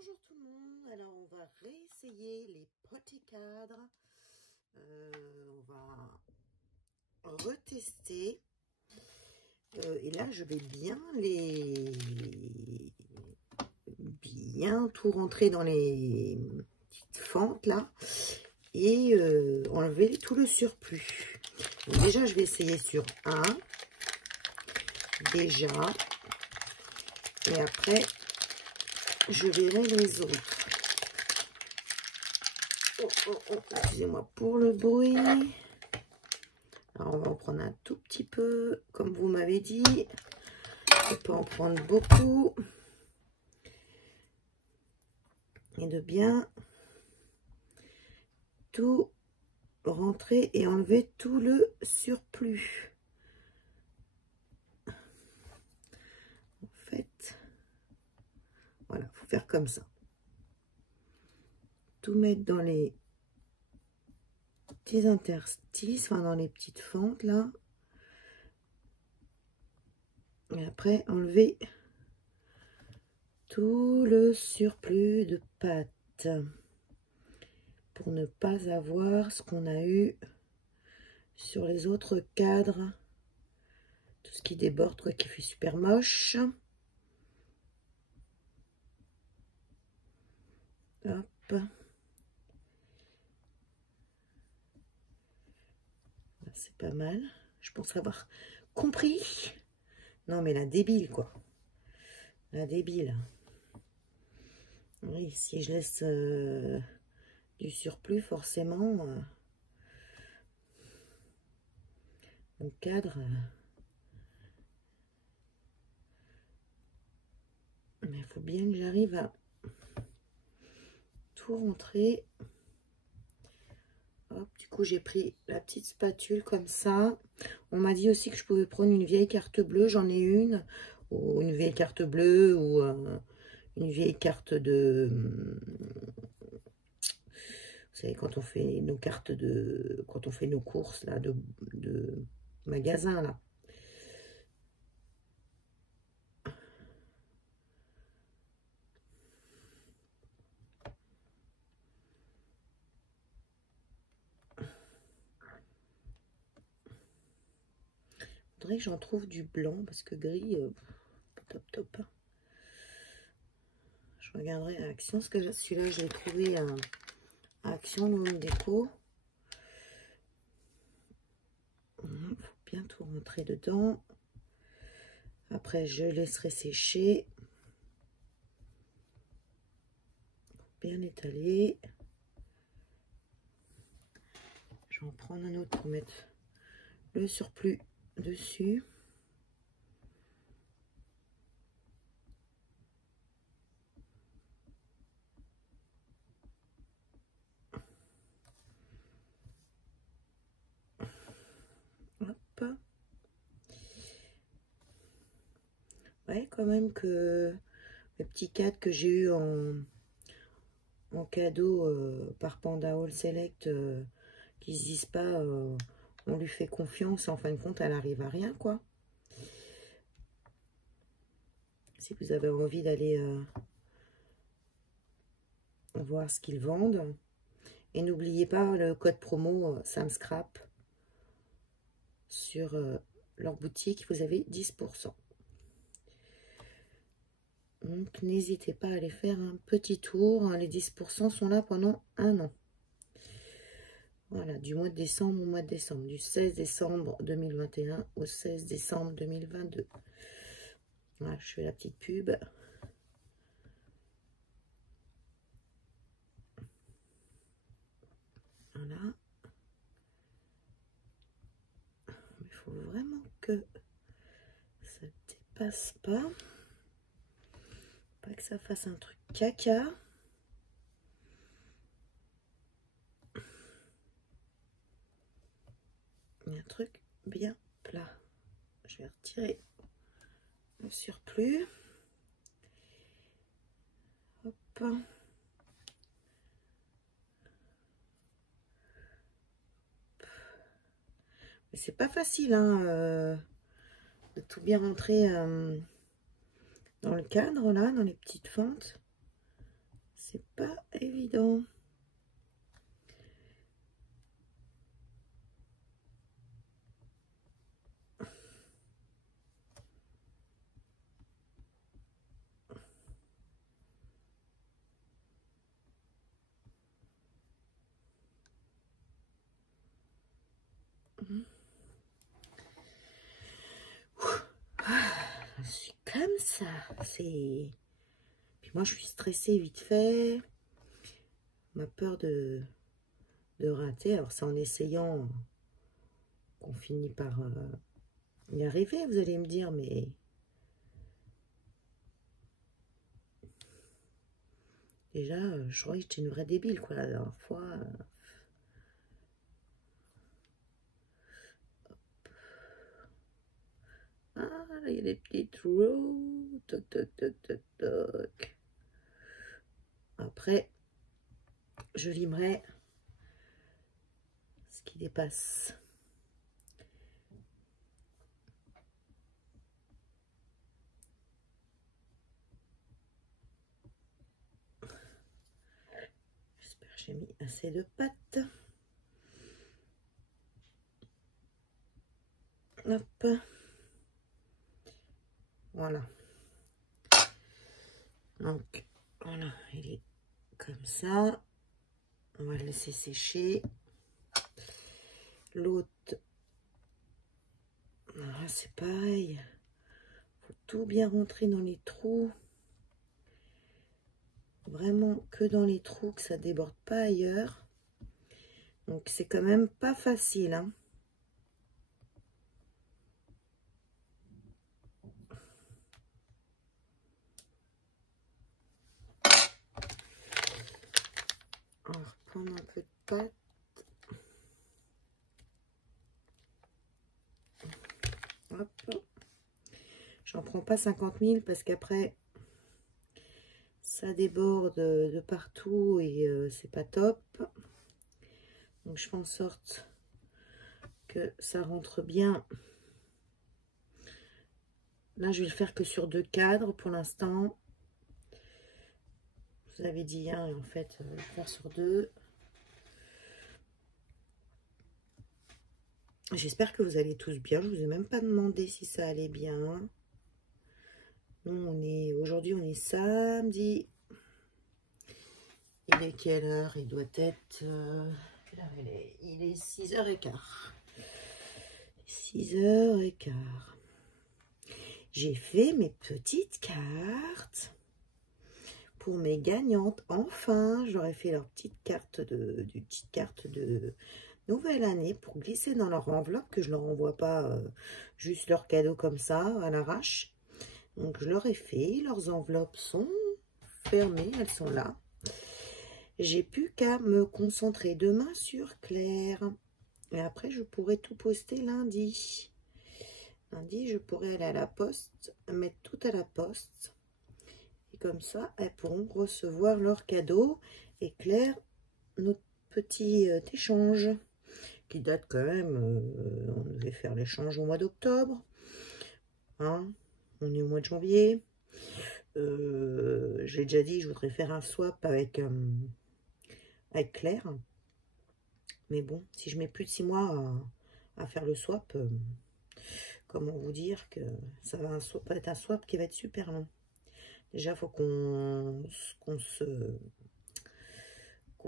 Bonjour tout le monde, alors on va réessayer les pots-et-cadres, on va retester et là je vais bien tout rentrer dans les petites fentes là et enlever tout le surplus. Donc déjà je vais essayer sur un déjà et après je verrai les autres. Excusez-moi pour le bruit. Alors on va en prendre un tout petit peu, comme vous m'avez dit. On peut en prendre beaucoup. Et de bien tout rentrer et enlever tout le surplus. En fait, voilà, faut faire comme ça. Tout mettre dans les petits interstices, enfin dans les petites fentes là. Et après enlever tout le surplus de pâte pour ne pas avoir ce qu'on a eu sur les autres cadres. Tout ce qui déborde, quoi, qui fait super moche. Hop. C'est pas mal. Je pense avoir compris. Non, mais la débile, quoi. La débile. Oui, si je laisse du surplus, forcément, le cadre... mais il faut bien que j'arrive à tout rentrer. Hop, du coup, j'ai pris la petite spatule comme ça. On m'a dit aussi que je pouvais prendre une vieille carte bleue. J'en ai une. Ou une vieille carte bleue. Ou une vieille carte de... Vous savez, quand on fait nos cartes de... Quand on fait nos courses, là, de magasin, là. Faudrait que j'en trouve du blanc, parce que gris, top. Je regarderai à Action, parce que celui-là, je l'ai trouvé à Action, le Home Déco. Il faut bien tout rentrer dedans. Après, je laisserai sécher. Bien étaler. Je vais en prendre un autre pour mettre le surplus dessus. Hop. Ouais, quand même que le petit cadre que j'ai eu en cadeau par Panda All Select, qui se disent pas on lui fait confiance, en fin de compte elle arrive à rien, quoi. Si vous avez envie d'aller voir ce qu'ils vendent, et n'oubliez pas le code promo Samscrap sur leur boutique, vous avez 10%. Donc n'hésitez pas à aller faire un petit tour. Les 10% sont là pendant un an. Voilà, du mois de décembre au mois de décembre, du 16 décembre 2021 au 16 décembre 2022. Voilà, je fais la petite pub. Voilà. Il faut vraiment que ça ne dépasse pas. Pas que ça fasse un truc caca. Il y a un truc bien plat. Je vais retirer le surplus. Hop. Mais c'est pas facile hein, de tout bien rentrer dans le cadre là, dans les petites fentes. évident. Je suis comme ça. C'est... Puis moi, je suis stressée vite fait. Ma peur de rater. Alors, c'est en essayant qu'on finit par y arriver, vous allez me dire, mais... Déjà, je croyais que j'étais une vraie débile, quoi, la dernière fois. Ah, là, il y a des petits trous. Toc, toc, toc, toc, toc. Après, je limerai ce qui dépasse. J'espère que j'ai mis assez de pâte. Hop. Voilà. Donc, voilà, il est comme ça. On va le laisser sécher. L'autre, c'est pareil. Faut tout bien rentrer dans les trous. Vraiment que dans les trous, que ça déborde pas ailleurs. Donc, c'est quand même pas facile, hein. On va reprendre un peu de pâte. Hop. J'en prends pas 50 000 parce qu'après, ça déborde de partout et c'est pas top. Donc, je fais en sorte que ça rentre bien. Là, je vais le faire que sur 2 cadres pour l'instant. Je vous avais dit, hein, en fait, je vais le faire sur 2. J'espère que vous allez tous bien. Je vous ai même pas demandé si ça allait bien. Nous, aujourd'hui, on est samedi. Il est quelle heure? Il doit être... il est 6h15. 6h15. J'ai fait mes petites cartes pour mes gagnantes. Enfin, j'aurais fait leur petite carte de nouvelle année pour glisser dans leur enveloppe, que je leur envoie pas juste leur cadeau comme ça à l'arrache. Donc je leur ai fait, leurs enveloppes sont fermées, elles sont là. J'ai plus qu'à me concentrer demain sur Claire. Et après je pourrai tout poster lundi. Lundi je pourrai aller à la poste, mettre tout à la poste. Et comme ça elles pourront recevoir leur cadeau. Et Claire, notre petit échange qui date quand même, on devait faire l'échange au mois d'octobre, hein, on est au mois de janvier. J'ai déjà dit, je voudrais faire un swap avec Claire, mais bon, si je mets plus de 6 mois à faire le swap, comment vous dire que ça va être un swap qui va être super long. Déjà, il faut qu'on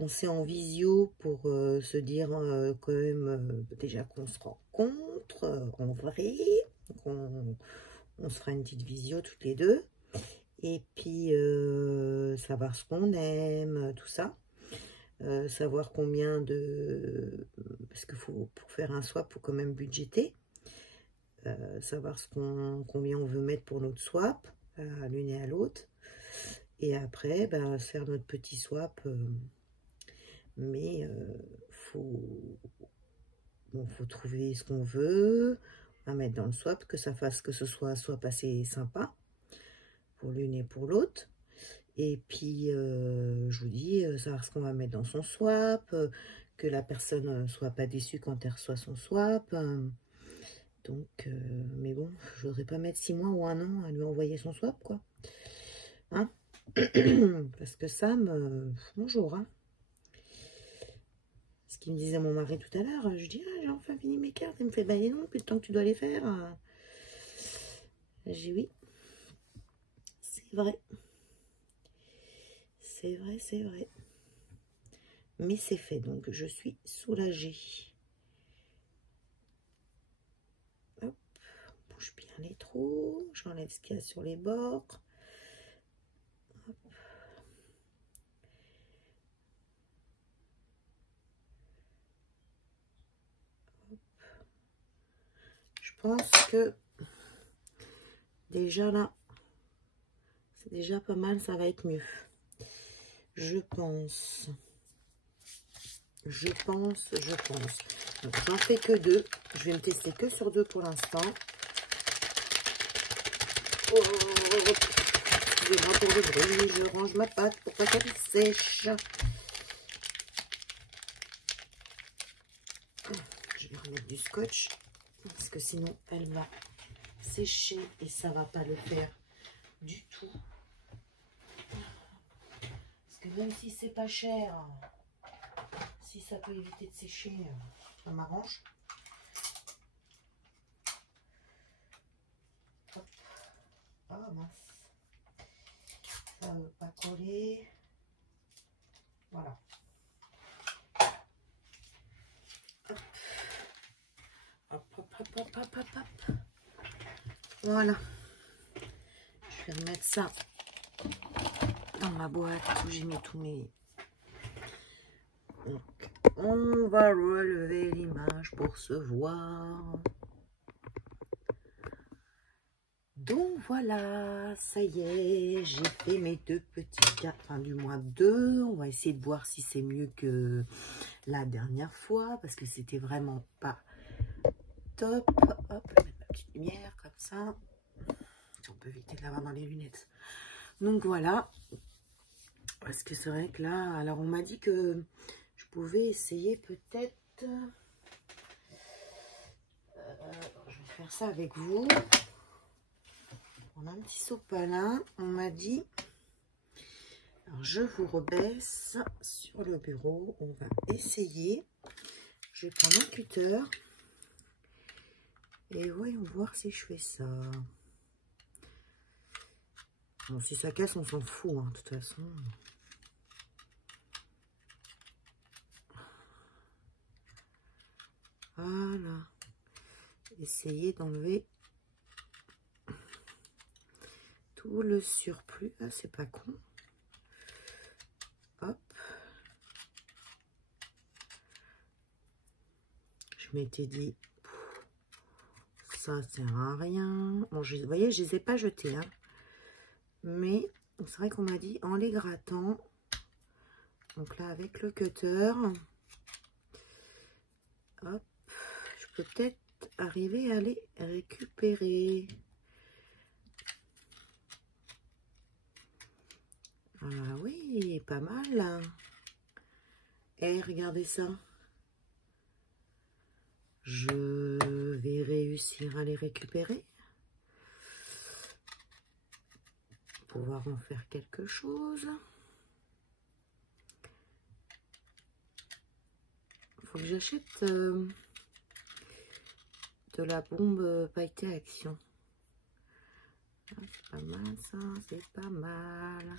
s'est en visio pour se dire quand même déjà qu'on se rencontre en vrai. On se fera une petite visio toutes les deux. Et puis savoir ce qu'on aime, tout ça. Savoir combien de... Parce que pour faire un swap, il faut quand même budgéter. Savoir combien on veut mettre pour notre swap, à l'une et à l'autre. Et après, ben, faire notre petit swap... mais faut trouver ce qu'on veut à mettre dans le swap, que ce soit un swap assez sympa pour l'une et pour l'autre. Et puis je vous dis, savoir ce qu'on va mettre dans son swap, que la personne soit pas déçue quand elle reçoit son swap. Donc mais bon, je voudrais pas mettre 6 mois ou 1 an à lui envoyer son swap, quoi, hein. Parce que Sam, bonjour. Hein. Ce qu'il me disait mon mari tout à l'heure, je dis, ah, j'ai enfin fini mes cartes. Il me fait, bah non, plus de temps que tu dois les faire. J'ai dit oui, c'est vrai. C'est vrai, c'est vrai. Mais c'est fait, donc je suis soulagée. Hop, on bouge bien les trous. J'enlève ce qu'il y a sur les bords. Hop. Je pense que déjà là, c'est déjà pas mal, ça va être mieux. Je pense. Donc j'en fais que 2. Je vais me tester que sur 2 pour l'instant. Oh, excusez-moi pour le bruit, je range ma pâte pour pas qu'elle sèche. Je vais remettre du scotch parce que sinon elle va sécher et ça va pas le faire du tout. Parce que même si c'est pas cher, si ça peut éviter de sécher, ça m'arrange. Ah mince, ça ne veut pas coller. Voilà. Hop, hop, hop, hop, hop, hop, hop. Voilà. Je vais remettre ça dans ma boîte où j'ai mis tous mes... Donc, on va relever l'image pour se voir. Donc voilà, ça y est, j'ai fait mes 2 petits cartes, enfin du moins 2. On va essayer de voir si c'est mieux que la dernière fois, parce que c'était vraiment pas top. Hop, je vais mettre ma petite lumière comme ça. Si on peut éviter de l'avoir dans les lunettes. Donc voilà, parce que c'est vrai que là, alors on m'a dit que je pouvais essayer peut-être... je vais faire ça avec vous. On a un petit sopalin, on m'a dit, alors je vous rebaisse sur le bureau, on va essayer, je vais prendre un cutter, et voyons voir si je fais ça. Bon, si ça casse, on s'en fout, hein, de toute façon. Voilà, essayez d'enlever tout le surplus, ah c'est pas con. Hop. Je m'étais dit, ça sert à rien. Bon, vous voyez, je les ai pas jetés, hein. Mais c'est vrai qu'on m'a dit en les grattant. Donc là, avec le cutter, hop, je peux peut-être arriver à les récupérer. Ah oui, pas mal là. Et regardez ça. Je vais réussir à les récupérer. Pouvoir en faire quelque chose. Faut que j'achète de la bombe pailletée Action. Ah, c'est pas mal ça, c'est pas mal.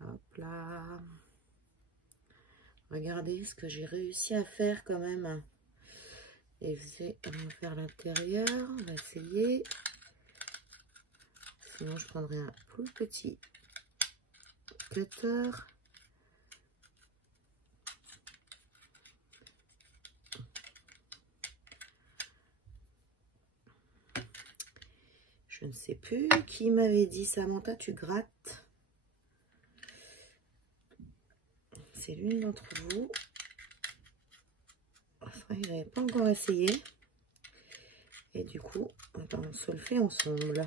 Hop là. Regardez ce que j'ai réussi à faire quand même. Et on va faire l'intérieur. On va essayer. Sinon, je prendrai un plus petit cutter. Je ne sais plus qui m'avait dit, Samantha, tu grattes. C'est l'une d'entre vous. C'est vrai que je n'avais pas encore essayé. Et du coup, on se le fait ensemble.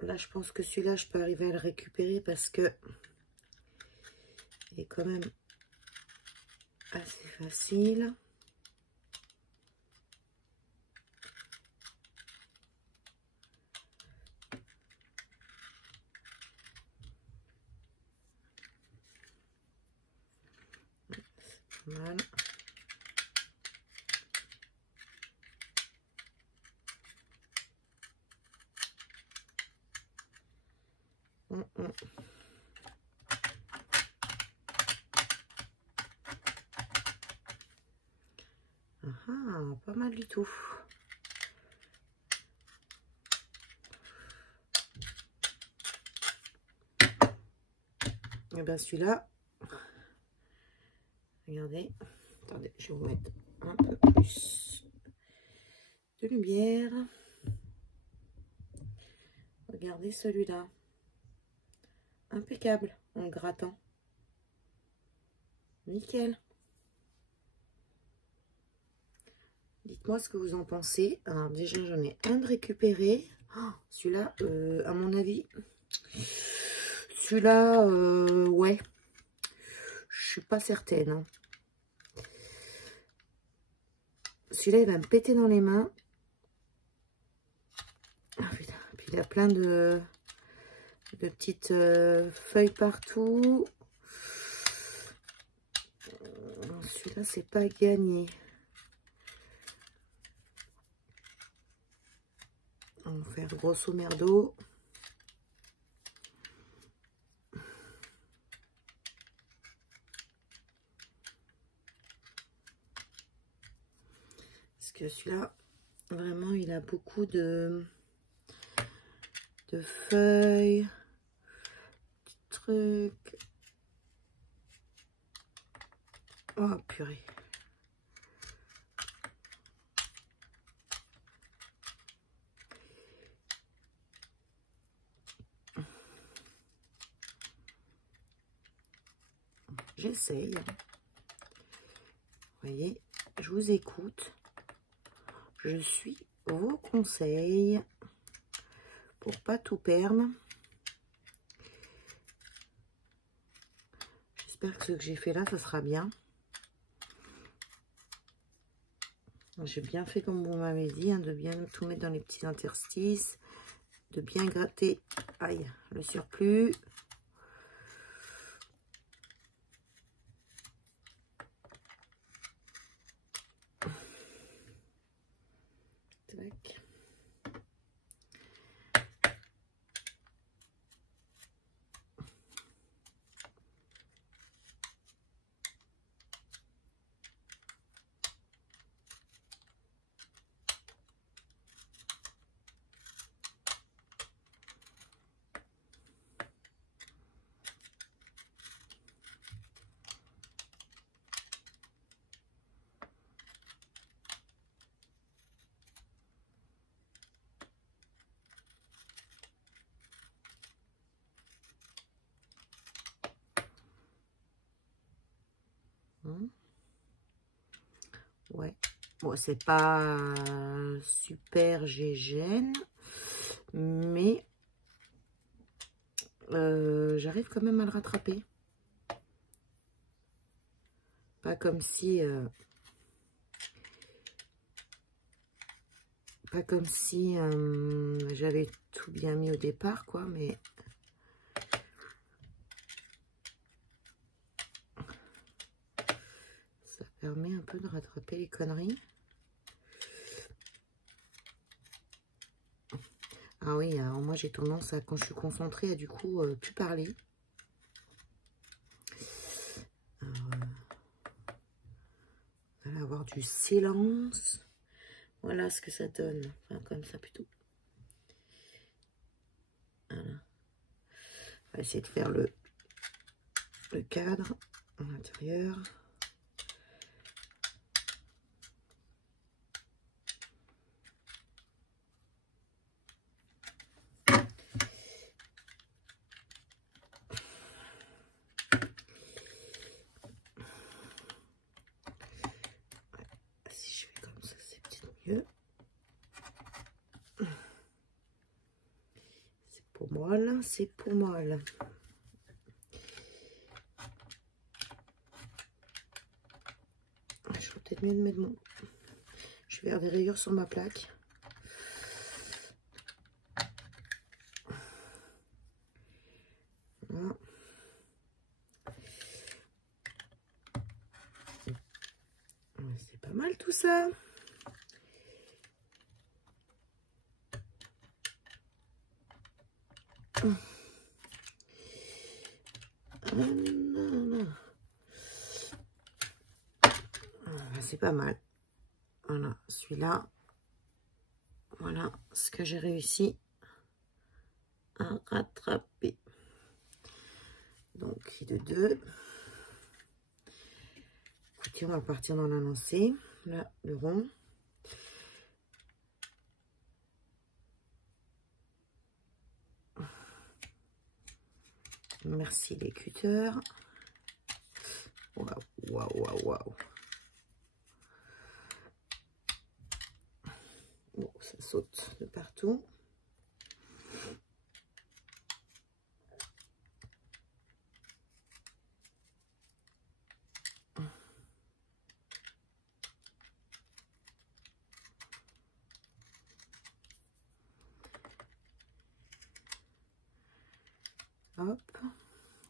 Là, je pense que celui-là, je peux arriver à le récupérer parce que il est quand même assez facile. Pas mal. Pas mal du tout. Et bien celui-là, regardez, attendez, je vais vous mettre un peu plus de lumière. Regardez celui-là, impeccable en le grattant, nickel. Dites-moi ce que vous en pensez. Alors déjà j'en ai un de récupéré. Oh, celui-là, à mon avis, celui-là, ouais, je suis pas certaine. Hein. Celui-là, il va me péter dans les mains. Ah, putain. Puis il a plein de petites feuilles partout. Celui-là, c'est pas gagné. On va faire grosso merdo. Parce que celui-là, vraiment, il a beaucoup de feuilles, petits trucs. Oh, purée. J'essaye. Vous voyez, je vous écoute. Je suis vos conseils pour pas tout perdre. J'espère que ce que j'ai fait là, ça sera bien. J'ai bien fait comme vous m'avez dit, hein, de bien tout mettre dans les petits interstices, de bien gratter, aïe, le surplus. Tac. Ouais, bon, c'est pas super gégène, mais j'arrive quand même à le rattraper. Pas comme si j'avais tout bien mis au départ, quoi, mais ça permet un peu de rattraper les conneries. Ah oui, alors moi j'ai tendance à, quand je suis concentrée, à du coup plus parler. Vous allez avoir du silence. Voilà ce que ça donne. Enfin, comme ça plutôt. Voilà. On va essayer de faire le cadre à l'intérieur. Si je fais comme ça, c'est peut-être mieux. C'est pour moi là, c'est pour moi là. Je vais peut-être mieux de mettre mon... Je vais faire des rayures sur ma plaque. Voilà. ça. C'est pas mal. Voilà, celui-là. Voilà ce que j'ai réussi à rattraper. Donc, de 2. Écoutez, on va partir dans la lancée. Là, le rond. Merci les cutters. Waouh, waouh, waouh, waouh. Bon, ça saute de partout. Hop.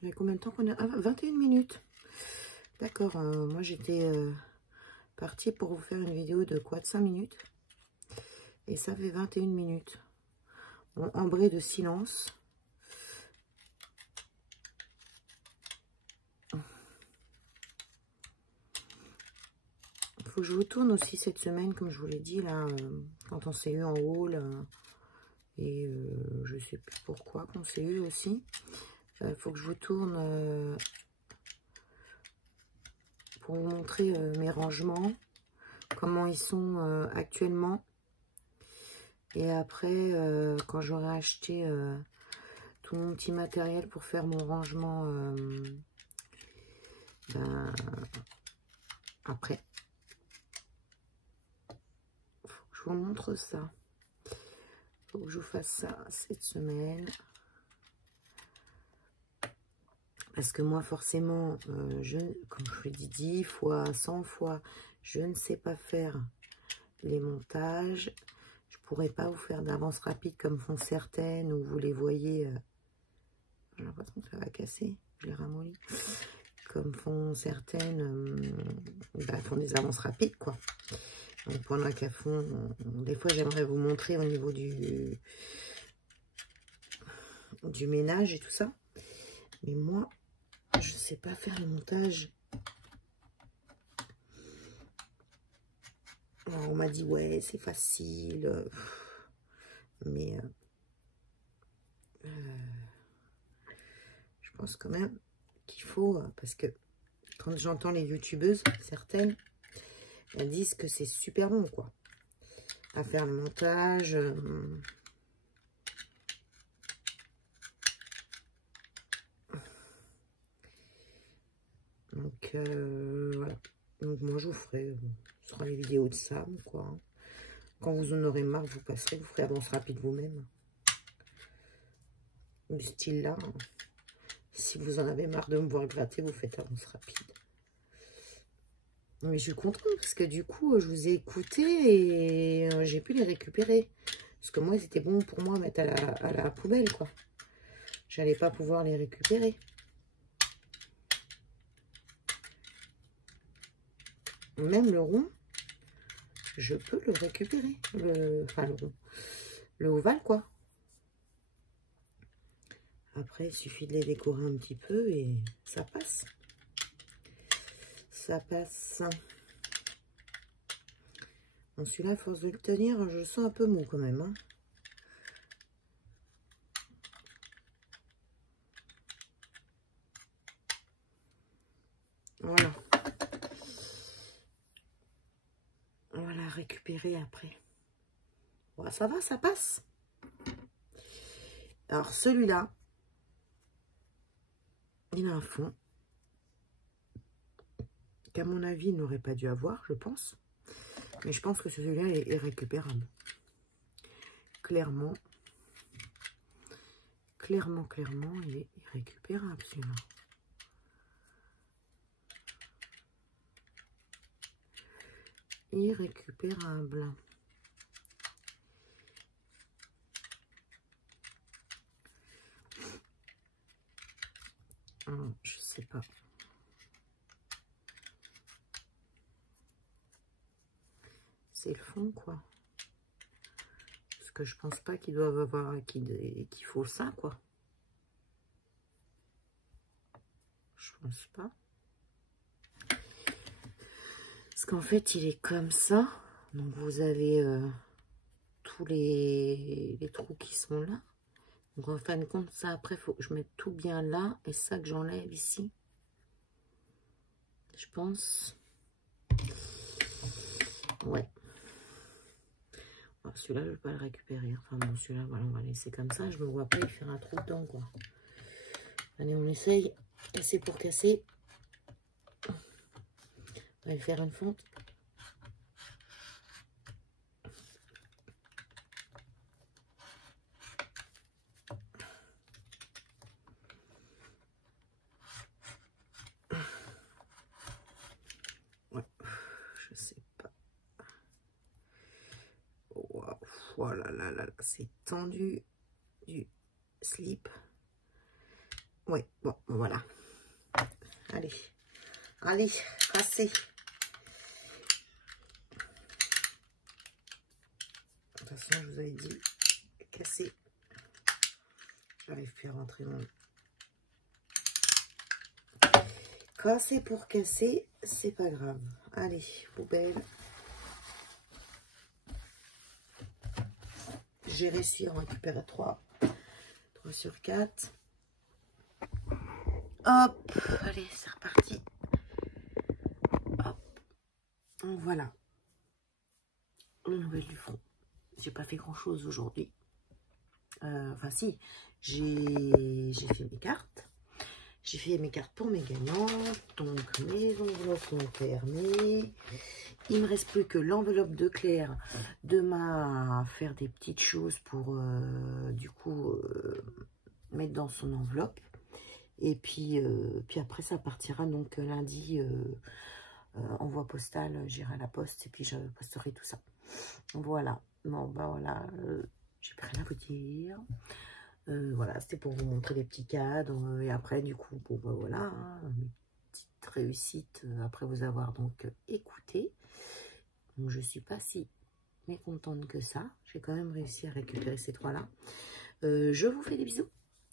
Il y a combien de temps qu'on a? Ah, 21 minutes. D'accord. Moi, j'étais partie pour vous faire une vidéo de quoi? De 5 minutes. Et ça fait 21 minutes. Bon, ambré de silence. Il faut que je vous tourne aussi cette semaine, comme je vous l'ai dit, là, quand on s'est eu en haut, là. Et je sais plus pourquoi qu'on s'est eu aussi. Il faut que je vous tourne pour vous montrer mes rangements, comment ils sont actuellement. Et après, quand j'aurai acheté tout mon petit matériel pour faire mon rangement, ben, après, faut que je vous montre ça. Faut que je vous fasse ça cette semaine. Parce que moi, forcément, comme je vous l'ai dit 10 fois, 100 fois, je ne sais pas faire les montages. Je pourrais pas vous faire d'avance rapide comme font certaines, où vous les voyez. J'ai l'impression que ça va casser. Je les ramollis. Comme font certaines, bah, font des avances rapides, quoi. Donc, pendant qu'elles font... Des fois, j'aimerais vous montrer au niveau du ménage et tout ça. Mais moi, je sais pas faire le montage. Alors, on m'a dit, ouais, c'est facile. Mais je pense quand même qu'il faut... Parce que quand j'entends les youtubeuses, certaines, elles disent que c'est super long, quoi. À faire le montage. Donc, voilà. Donc, moi, je vous ferai... ce sera les vidéos de ça, quoi. Quand vous en aurez marre, vous passerez, vous ferez avance rapide vous-même. Du style là. Si vous en avez marre de me voir gratter, vous faites avance rapide. Mais je suis contente parce que du coup, je vous ai écouté et j'ai pu les récupérer. Parce que moi, c'était bon pour moi à mettre à la poubelle, quoi. J'allais pas pouvoir les récupérer. Même le rond, je peux le récupérer. Enfin, le rond. Le ovale, quoi. Après, il suffit de les décorer un petit peu et ça passe. Ça passe. Bon, celui-là, à force de le tenir, je le sens un peu mou quand même. Hein. Voilà. On va la récupérer après. Bon, ça va, ça passe. Alors, celui-là, il a un fond qu'à mon avis, il n'aurait pas dû avoir, je pense. Mais je pense que celui-là est récupérable. Clairement. Clairement, il est récupérable, celui-là. Irrécupérable. Je sais pas. casser le fond, quoi. Parce que je pense pas qu'ils doivent avoir, qu'il faut ça, quoi. Je pense pas. Parce qu'en fait, il est comme ça. Donc, vous avez tous les trous qui sont là. Donc, en fin de compte, ça, après, il faut que je mette tout bien là. Et ça que j'enlève ici. Je pense. Ouais. Celui-là, je ne vais pas le récupérer. Enfin, bon, celui-là, voilà, on va laisser comme ça. Je ne me vois pas y faire un trou dedans, quoi. Allez, on essaye. Casser pour casser. On va lui faire une fente. Ouais, je sais pas. Waouh, oh là là là, c'est tendu du slip. Oui, bon, voilà. Allez, allez, casser. De toute façon, je vous avais dit, casser. J'arrive plus à rentrer mon... Casser pour casser, c'est pas grave. Allez, poubelle. J'ai réussi à en récupérer 3. 3 sur 4. Hop, allez, c'est reparti. Hop. Voilà. Le nouvel du fond. J'ai pas fait grand chose aujourd'hui. Enfin si, j'ai fait mes cartes. J'ai fait mes cartes pour mes gagnants. Donc mes enveloppes sont fermées. Il me reste plus que l'enveloppe de Claire. Demain, à faire des petites choses pour du coup mettre dans son enveloppe. Et puis après ça partira donc lundi envoi postal. J'irai à la poste et puis je posterai tout ça. Voilà. Bon bah voilà. J'ai plus rien à vous dire. Voilà, c'était pour vous montrer les petits cadres. Et après, du coup, bon, bah voilà, hein, mes petites réussites après vous avoir donc écouté. Donc, je suis pas si mécontente que ça. J'ai quand même réussi à récupérer ces 3-là. Je vous fais des bisous.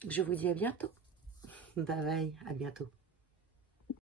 Je vous dis à bientôt. Bye bye, à bientôt.